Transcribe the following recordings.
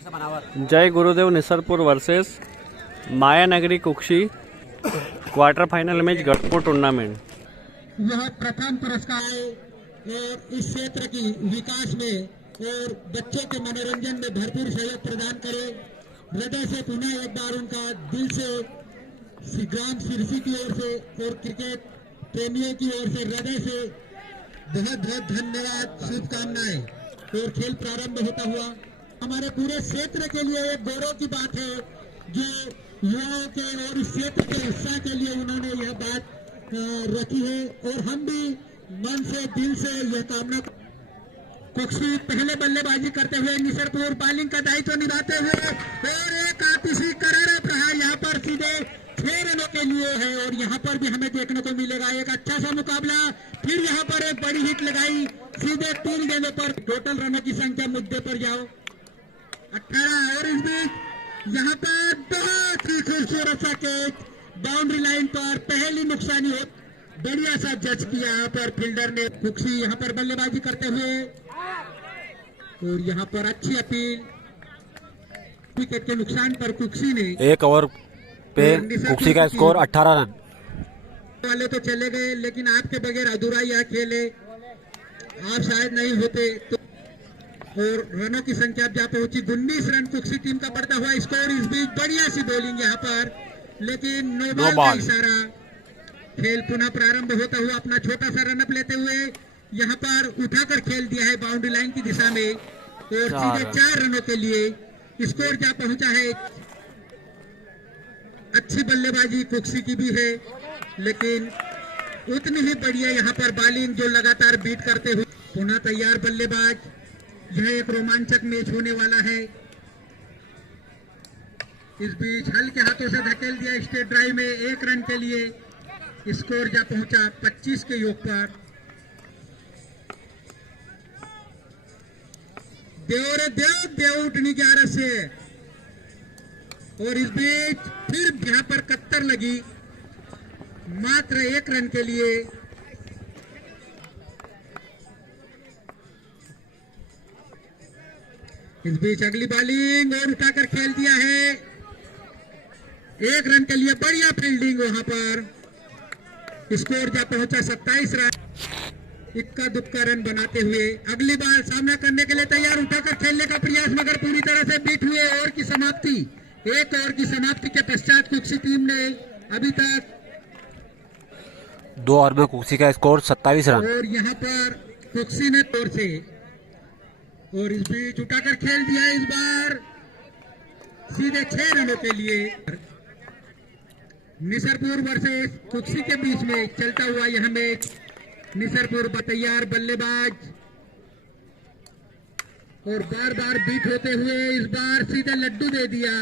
जय गुरुदेव निसरपुर वर्सेस माया नगरी Kukshi quarter final match Gadhpur tournament. यह प्रथम पुरस्कार है और इस क्षेत्र की विकास में और बच्चों के मनोरंजन में भरपूर सहयोग प्रदान करे। हृदय से पुनः एक बार उनका दिल से ग्राम सिरसी की ओर से और क्रिकेट प्रेमियों की ओर से हृदय से बहुत बहुत धन्यवाद, शुभकामनाएं। और खेल प्रारंभ होता हुआ हमारे पूरे क्षेत्र के लिए एक गौरव की बात है जो युवाओं के और इस क्षेत्र के उत्साह के लिए उन्होंने यह बात रखी है और हम भी मन से दिल से यह कामना। कुक्षी पहले बल्लेबाजी करते हुए निसरपुर बॉलिंग का दायित्व निभाते हुए और एक आतिशी करारा प्रहार यहाँ पर सीधे 6 रनों के लिए है और यहाँ पर भी हमें देखने को मिलेगा एक अच्छा सा मुकाबला। फिर यहाँ पर एक बड़ी हिट लगाई सीधे 3 गेंदों पर। टोटल रनों की संख्या मुद्दे पर जाओ 18 और इस बीच यहाँ पर बहुत ही खूबसूरत सा कैच बाउंड्री लाइन पर पहली नुकसानी हो। बढ़िया सा जज किया यहाँ पर फील्डर ने। कुक्षी यहाँ पर बल्लेबाजी करते हुए और यहाँ पर अच्छी अपील। विकेट के नुकसान पर कुक्षी ने 1 ओवर पे कुक्षी का स्कोर 18 रन वाले तो चले गए, लेकिन आपके बगैर अधूरा यह खेल है, आप शायद नहीं होते तो। और रनों की संख्या जा पहुंची 19 रन कुक्षी टीम का बढ़ता हुआ स्कोर। इस बीच बढ़िया सी बॉलिंग यहाँ पर, लेकिन नो बॉल का इशारा। खेल पुनः प्रारंभ होता हुआ अपना छोटा सा रनअप लेते हुए यहाँ पर उठाकर खेल दिया है बाउंड्री लाइन की दिशा में और सीधे 4 रनों के लिए स्कोर जा पहुंचा है। अच्छी बल्लेबाजी कुक्षी की भी है, लेकिन उतनी ही बढ़िया यहाँ पर बॉलिंग जो लगातार बीट करते हुए पुनः तैयार बल्लेबाज। यह एक रोमांचक मैच होने वाला है। इस बीच हल्के हाथों से धकेल दिया स्ट्रेट ड्राइव में 1 रन के लिए स्कोर जा पहुंचा 25 के योग पर। देव उठनी 11 से और इस बीच फिर यहाँ पर कत्तर लगी मात्र 1 रन के लिए। इस बीच अगली बॉलिंग और उठाकर खेल दिया है 1 रन के लिए। बढ़िया फील्डिंग वहां पर। स्कोर जा पहुंचा 27 रन। इक्का दुक्का रन बनाते हुए अगली बार सामना करने के लिए तैयार। उठाकर खेलने का प्रयास मगर पूरी तरह से बीट हुए। ओवर की समाप्ति, 1 ओवर की समाप्ति के पश्चात कुक्षी टीम ने अभी तक 2 ओवर में कुक्षी का स्कोर 27 रन और यहाँ पर कुक्षी ने तौर से और इस बीच उठाकर खेल दिया इस बार सीधे 6 रनों के लिए। निसरपुर वर्सेस कुक्षी के बीच में चलता हुआ यह मैच। निसरपुर तैयार बल्लेबाज और बार बार बीट होते हुए इस बार सीधे लड्डू दे दिया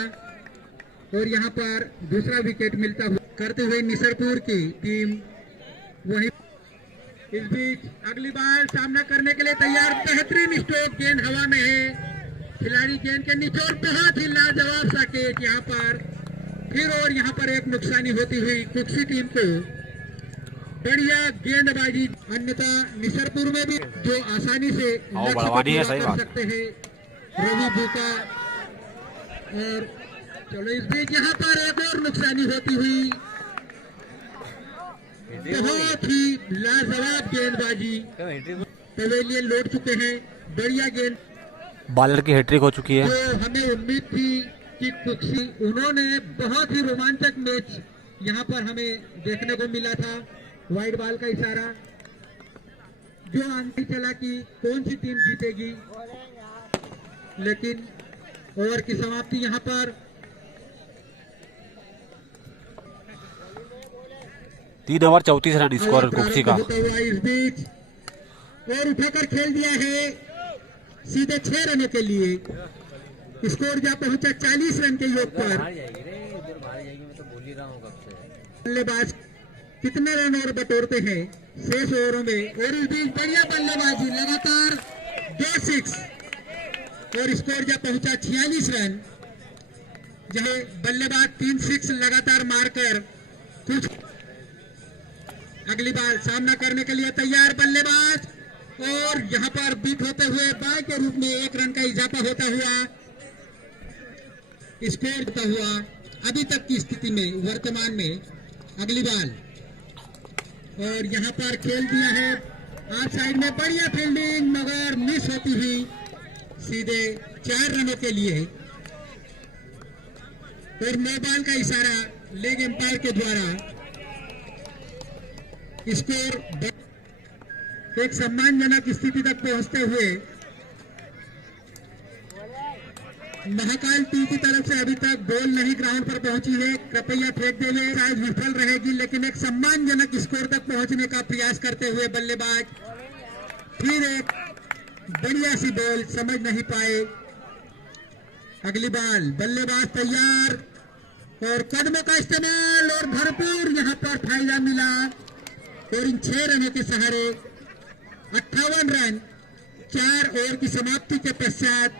और यहाँ पर दूसरा विकेट मिलता हुआ करते हुए निसरपुर की टीम वही। इस बीच अगली बार सामना करने के लिए तैयार। बेहतरीन स्ट्रोक, गेंद हवा में है, खिलाड़ी गेंद के निचोड़ बहुत ही लाजवाब सा कैच यहाँ पर। फिर और यहाँ पर एक नुकसानी होती हुई कुक्षी टीम को। बढ़िया गेंदबाजी, अन्यथा निसरपुर में भी जो आसानी से कर सकते हैं रवि भूका। और चलो इस बीच यहाँ पर एक और नुकसानी होती हुई। बहुत ही लाजवाब गेंदबाजी, पवेलियन लौट चुके हैं। बढ़िया गेंद, बॉलर की हैट्रिक हो चुकी है। जो हमें उम्मीद थी कि कुक्षी, उन्होंने बहुत ही रोमांचक मैच यहाँ पर हमें देखने को मिला था। वाइड बॉल का इशारा जो आंटी चला कि कौन सी टीम जीतेगी, लेकिन ओवर की समाप्ति यहाँ पर 3 ओवर 34 रन स्कोर कुक्षी का। इस बीच और उठाकर खेल दिया है सीधे 6 रनों के लिए। स्कोर जा पहुंचा 40 रन के योग पर। बल्लेबाज कितने रन और बटोरते हैं शेष ओवरों में। और इस बीच बढ़िया बल्लेबाजी, लगातार 2 6 और स्कोर जा पहुंचा 46 रन। जहां बल्लेबाज 3 6 लगातार मारकर कुछ। अगली बार सामना करने के लिए तैयार बल्लेबाज और यहां पर बीट होते हुए बाय के रूप में 1 रन का इजाफा होता हुआ स्कोर होता हुआ अभी तक की स्थिति में वर्तमान में अगली बाल और यहाँ पर खेल दिया है ऑफ साइड में, बढ़िया फील्डिंग मगर मिस होती हुई सीधे 4 रनों के लिए और नो बॉल का इशारा लेग एम्पायर के द्वारा। स्कोर एक सम्मानजनक स्थिति तक पहुंचते हुए महाकाल टीम की तरफ से अभी तक बॉल नहीं ग्राउंड पर पहुंची है। कृपया फेंक देवे, शायद विफल रहेगी, लेकिन एक सम्मानजनक स्कोर तक पहुंचने का प्रयास करते हुए बल्लेबाज फिर एक बढ़िया सी बॉल समझ नहीं पाए। अगली बाल, बल्लेबाज तैयार और कदमों का इस्तेमाल और भरपूर यहां पर फायदा मिला और इन 6 रनों के सहारे 58 रन 4 ओवर की समाप्ति के पश्चात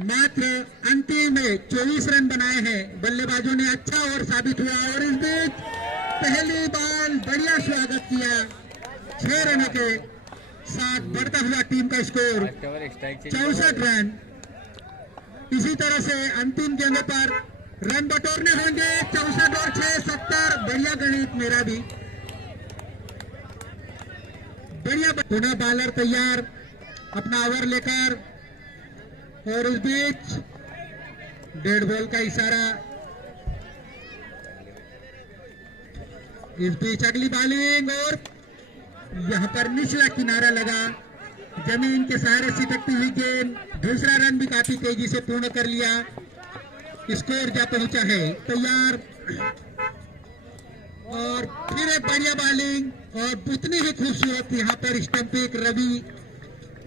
मात्र अंतिम में 24 रन बनाए हैं। बल्लेबाजों ने अच्छा ओवर साबित हुआ और इस बीच पहली बाल बढ़िया स्वागत किया। 6 रनों के साथ बढ़ता हुआ टीम का स्कोर 64 रन। इसी तरह से अंतिम गेंदों पर रन बटोरने होंगे। 64 और 6 70। बढ़िया गणित मेरा भी बढ़िया। पुनः बॉलर तैयार अपना ओवर लेकर और इस बीच डेड बॉल का इशारा। इस बीच अगली बॉलिंग और यहां पर निचला किनारा लगा, जमीन के सहारे सिटकती हुई गेंद। दूसरा रन भी काफी तेजी से पूर्ण कर लिया। स्कोर जा पहुंचा है तैयार और फिर एक बढ़िया बॉलिंग और उतनी ही खूबसूरत यहां पर स्टंपिंग रवि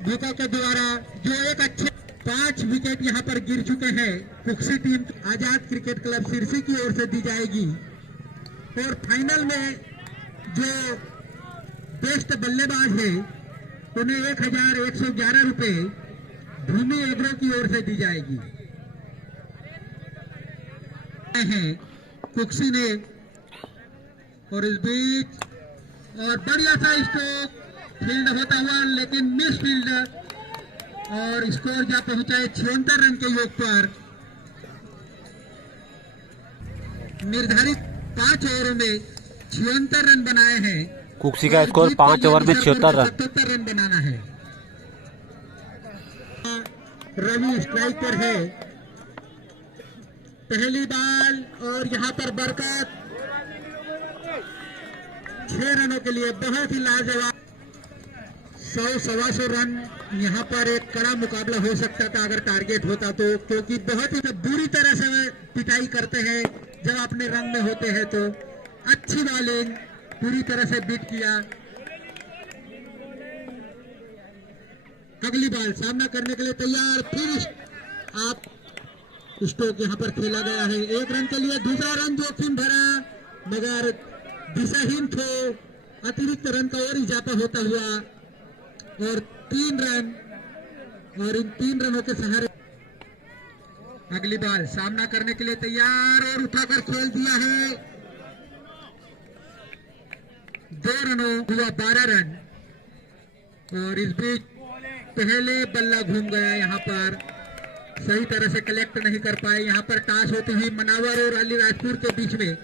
भूका के द्वारा, जो एक अच्छे 5 विकेट यहां पर गिर चुके हैं। कुक्सी टीम आजाद क्रिकेट क्लब सिरसी की ओर से दी जाएगी और फाइनल में जो बेस्ट बल्लेबाज है उन्हें 1111 रुपए भूमि एग्रो की ओर से दी जाएगी। कुक्सी ने और इस बीच और बढ़िया सा स्ट्रोक फील्ड होता हुआ लेकिन मिस फील्ड और स्कोर जा पहुंचा है 76 रन के योग पर। निर्धारित 5 ओवरों में 76 रन बनाए हैं। कुक्सी का स्कोर 5 ओवर में 76 रन। 77 रन बनाना है। रवि स्ट्राइक पर है। पहली बाल और यहां पर बरकत 6 रनों के लिए बहुत ही लाजवाब। 100-125 रन यहां पर एक कड़ा मुकाबला हो सकता था अगर टारगेट होता तो, क्योंकि बहुत ही बुरी तरह से पिटाई करते हैं जब अपने रंग में होते हैं। तो अच्छी बॉलिंग पूरी तरह से बीट किया। अगली बाल सामना करने के लिए तैयार। फिर आप स्ट्रोक यहां पर खेला गया है 1 रन के लिए। दूसरा रन जोखिम भरा मगर दिशाहीन थो। अतिरिक्त रन का और इजाफा होता हुआ और 3 रन और इन 3 रनों के सहारे अगली बाल सामना करने के लिए तैयार और उठाकर खेल दिया है। 2 रनों हुआ 12 रन और इस बीच पहले बल्ला घूम गया। यहाँ पर सही तरह से कलेक्ट नहीं कर पाए। यहाँ पर टॉस होती हुई मनावर और अलीराजपुर के बीच में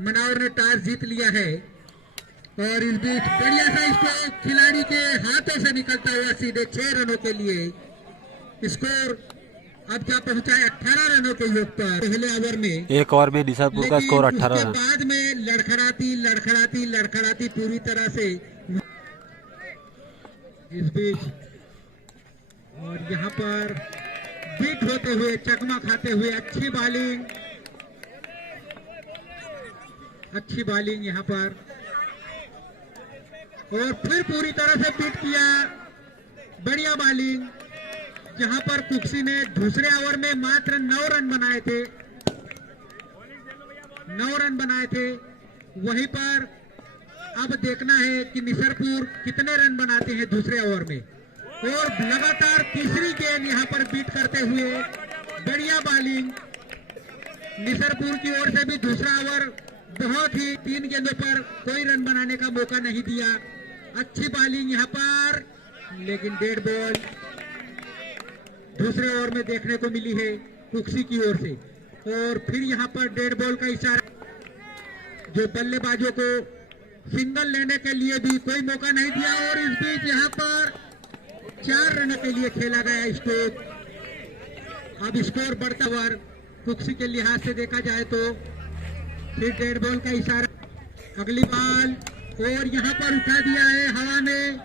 मनावर ने टॉस जीत लिया है और इस बीच बढ़िया सा इसको खिलाड़ी के हाथों से निकलता हुआ सीधे 6 रनों के लिए स्कोर अब क्या पहुंचा है 18 रनों के योग पर पहले ओवर में। एक ओवर में निसारपुर का स्कोर 18 रन। बाद में लड़खड़ाती पूरी तरह से इस बीच और यहाँ पर बीट होते हुए चकमा खाते हुए अच्छी बॉलिंग यहाँ पर और फिर पूरी तरह से बीट किया। बढ़िया बॉलिंग जहां पर कुक्सी ने दूसरे ओवर में मात्र 9 रन बनाए थे। वहीं पर अब देखना है कि निसरपुर कितने रन बनाते हैं दूसरे ओवर में और लगातार तीसरी गेंद यहां पर बीट करते हुए बढ़िया बॉलिंग निसरपुर की ओर से भी। दूसरा ओवर बहुत ही 3 गेंदों पर कोई रन बनाने का मौका नहीं दिया। अच्छी बॉलिंग यहां पर लेकिन डेड बॉल दूसरे ओवर में देखने को मिली है कुक्सी की ओर से। और फिर यहाँ पर डेड बॉल का इशारा, जो बल्लेबाजों को सिंगल लेने के लिए भी कोई मौका नहीं दिया। और इस बीच यहाँ पर 4 रनों के लिए खेला गया स्कोर। अब स्कोर बढ़ता हुआ कुक्सी के लिहाज से देखा जाए तो फिर डेड बॉल का इशारा, अगली बॉल और यहाँ पर उठा दिया है हवा में,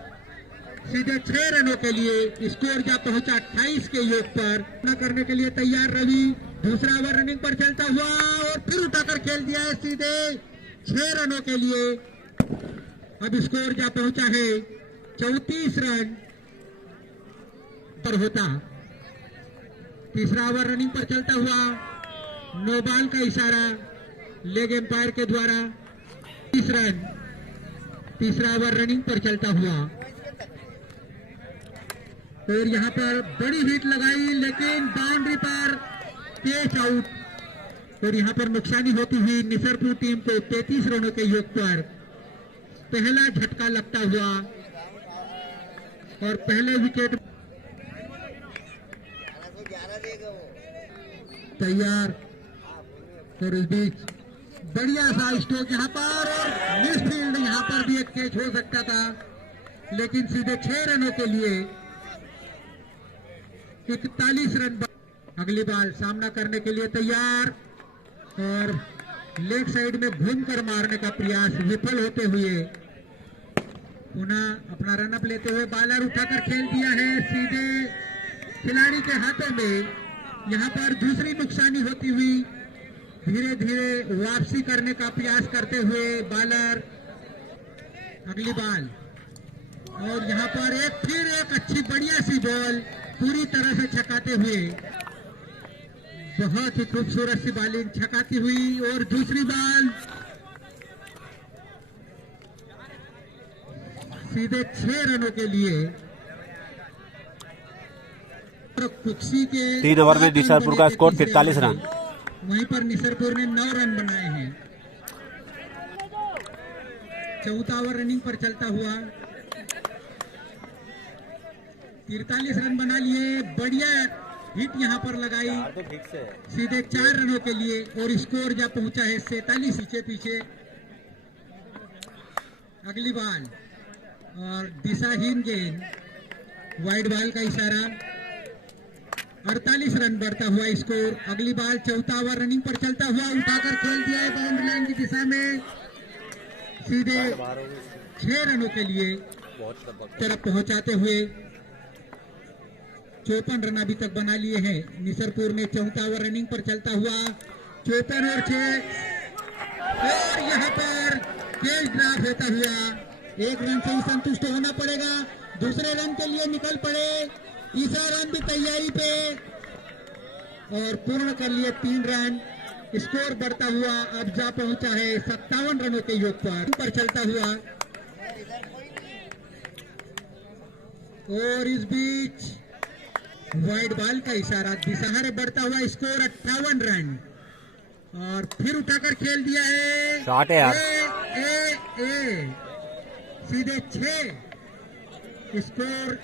सीधे 6 रनों के लिए स्कोर जा पहुंचा 28 के योग पर। न करने के लिए तैयार रवि, दूसरा ओवर रनिंग पर चलता हुआ और फिर उठाकर खेल दिया है सीधे 6 रनों के लिए। अब स्कोर जा पहुंचा है 34 रन पर होता। तीसरा ओवर रनिंग पर चलता हुआ, नो बॉल का इशारा लेग एम्पायर के द्वारा, 30 रन। तीसरा ओवर रनिंग पर चलता हुआ और यहाँ पर बड़ी हिट लगाई लेकिन बाउंड्री पर कैच आउट। और यहाँ पर नुकसानी होती हुई निसरपुर टीम को 33 रनों के योग पर पहला झटका लगता हुआ और पहले विकेट तैयार। और इस बीच बढ़िया सा स्ट्रोक यहाँ पर और मिडफील्ड, यहाँ पर भी एक कैच हो सकता था लेकिन सीधे 6 रनों के लिए 41 रन। अगली बॉल सामना करने के लिए तैयार और लेग साइड में घूमकर मारने का प्रयास विफल होते हुए पुनः अपना रन अप लेते हुए बॉलर उठाकर खेल दिया है सीधे खिलाड़ी के हाथों में। यहाँ पर दूसरी नुकसानी होती हुई धीरे धीरे वापसी करने का प्रयास करते हुए बॉलर। अगली बॉल और यहाँ पर फिर एक अच्छी बढ़िया सी बॉल पूरी तरह से छकाते हुए, बहुत ही खूबसूरत सी बॉलिंग छकाती हुई। और दूसरी बॉल सीधे 6 रनों के लिए कुक्सी के 3 ओवर में निसरपुर का स्कोर 43 रन। वहीं पर निसरपुर ने 9 रन बनाए हैं। चौथा ओवर रनिंग पर चलता हुआ 43 रन बना लिए, बढ़िया हिट यहाँ पर लगाई सीधे 4 रनों के लिए और स्कोर जा पहुंचा है 47 पीछे। अगली बॉल और दिशाहीन गेंद, वाइड बॉल का इशारा, 48 रन बढ़ता हुआ स्कोर। अगली बॉल चौथा ओवर रनिंग पर चलता हुआ उठाकर खेल दिया है बाउंड्री लाइन की दिशा में, सीधे 6 रनों के लिए तरफ पहुंचाते हुए 54 रन अभी तक बना लिए हैं निसरपुर ने। चौथा ओवर रनिंग पर चलता हुआ 54 और 6 और यहाँ पर कैच ड्रॉप होता हुआ 1 रन से ही संतुष्ट होना पड़ेगा। दूसरे रन के लिए निकल पड़े, तीसरा रन भी तैयारी पे और पूर्ण कर लिए 3 रन। स्कोर बढ़ता हुआ अब जा पहुंचा है 57 रनों के योग पर चलता हुआ। और इस बीच वाइड बॉल का इशारा, दिशाहारे बढ़ता हुआ स्कोर 58 रन और फिर उठाकर खेल दिया है शॉट है यार। सीधे 6 स्कोर।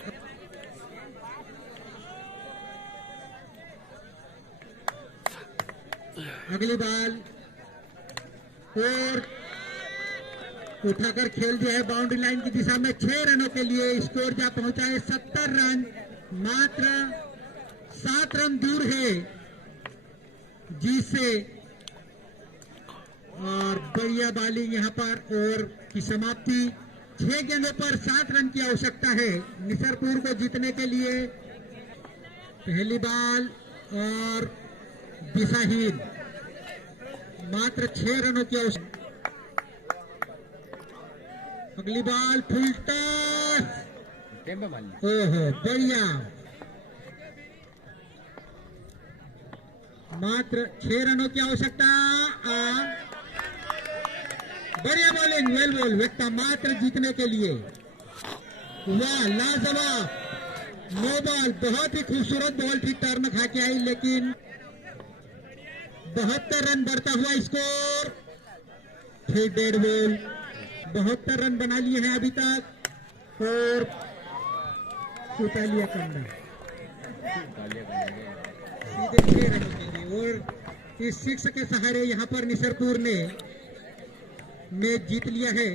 अगली बॉल और उठाकर खेल दिया है बाउंड्री लाइन की दिशा में 6 रनों के लिए। स्कोर जा पहुंचा है 70 रन, मात्र 7 रन दूर है जीत से। और बढ़िया बॉलिंग यहाँ पर और की समाप्ति। 6 गेंदों पर 7 रन की आवश्यकता है निसरपुर को जीतने के लिए। पहली बॉल और दिशाहीन, मात्र 6 रनों की आवश्यकता। अगली बॉल फुल टॉस, ओहो बढ़िया, मात्र 6 रनों की आवश्यकता। बढ़िया बॉलिंग, वेल बॉल व्यक्ता मात्र जीतने के लिए। वाह लाजवाब, नो बॉल, बहुत ही खूबसूरत बॉल थी, टर्न खा के आई लेकिन 72 रन बढ़ता हुआ स्कोर। फिर डेड बॉल, 72 रन बना लिए हैं अभी तक और छुपा लिया कंधा सीधे 6 रनों के और इस 6 के सहारे यहाँ पर निसरपुर ने मैच जीत लिया है।